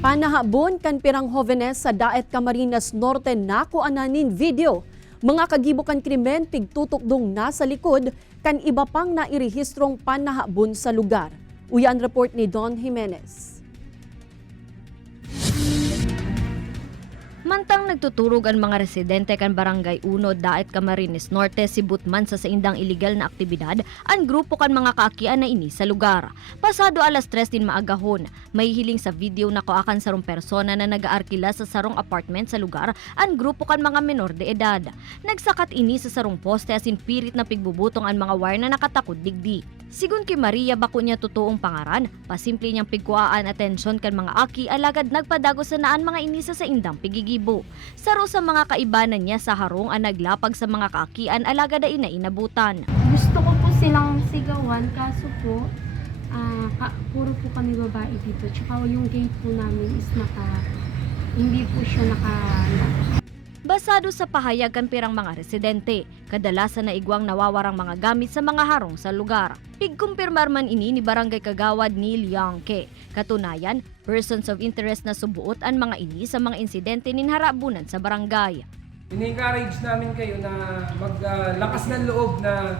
Panahabon kan pirang Jovenes sa Daet Camarines Norte nakuananin video. Mga kagibukan krimen pigtutukdong nasa likod kan iba pang nairehistrong panahabon sa lugar. Uyan report ni Don Jimenez. Mantang nagtuturog ang mga residente kan Barangay 1 Daet Camarines Norte sibutman sa saindang iligal na aktibidad, ang grupo kan mga kaakian na ini sa lugar. Pasado alas 3 din maagahon, may hiling sa video na kuakan sarong persona na nag-aarkila sa sarong apartment sa lugar, ang grupo kan mga menor de edad. Nagsakat ini sa sarong poste asin pirit na pigbubutong ang mga wire na nakatakod digdi. Sigun kay Maria bako niya totoong pangaran, pasimple niyang pigkuaan atensyon kan mga aki alagad nagpadago sa naan mga inisa sa indang pigigibo. Saro sa mga kaibanan niya sa harong ang naglapag sa mga kaakian alagad ay inabutan. Gusto ko po silang sigawan kaso po puro po kami babae dito. Tsaka yung gate po namin is hindi po siya Basado sa pahayag kan pirang mga residente, kadalasan na igwang nawawarang mga gamit sa mga harong sa lugar. Pigkumpirmar man ini ni Barangay Kagawad Neil Yangke. Katunayan, persons of interest na subuot ang mga ini sa mga insidente ninharabunan sa barangay. Ini-encourage namin kayo na maglakas ng loob na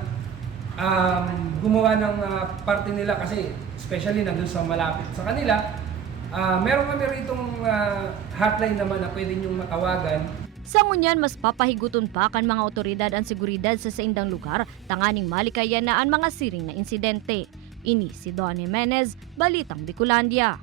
gumawa ng parte nila kasi especially nandun sa malapit sa kanila. Meron kami ritong hotline naman na pwede niyong matawagan. Sa ngunyan, mas papahiguton pa kan mga otoridad ang seguridad sa saindang lugar, tanganing malikayan na ang mga siring na insidente. Ini si Don Jimenez, Balitang Bicolandia.